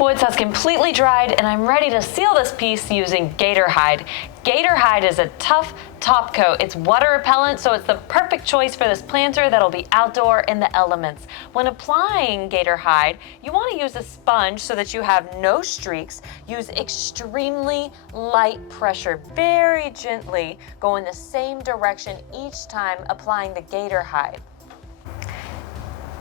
deep woods has completely dried and I'm ready to seal this piece using Gator Hide. Gator Hide is a tough top coat. It's water repellent, so it's the perfect choice for this planter that'll be outdoor in the elements. When applying Gator Hide, you want to use a sponge so that you have no streaks. Use extremely light pressure, very gently. Go in the same direction each time applying the Gator Hide.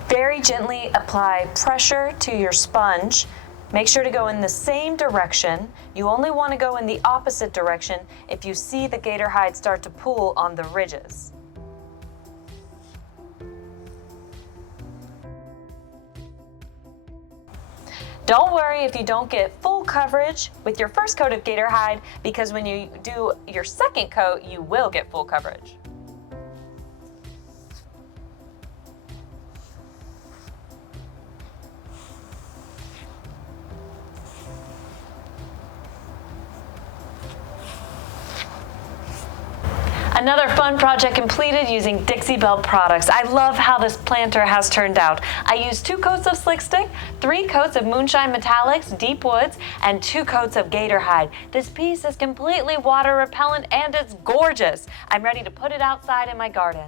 Very gently apply pressure to your sponge. Make sure to go in the same direction. You only want to go in the opposite direction if you see the Gator Hide start to pool on the ridges. Don't worry if you don't get full coverage with your first coat of Gator Hide, because when you do your second coat, you will get full coverage. Another fun project completed using Dixie Belle products. I love how this planter has turned out. I used 2 coats of Slick Stick, 3 coats of Moonshine Metallics, Deep Woods, and 2 coats of Gator Hide. This piece is completely water repellent and it's gorgeous. I'm ready to put it outside in my garden.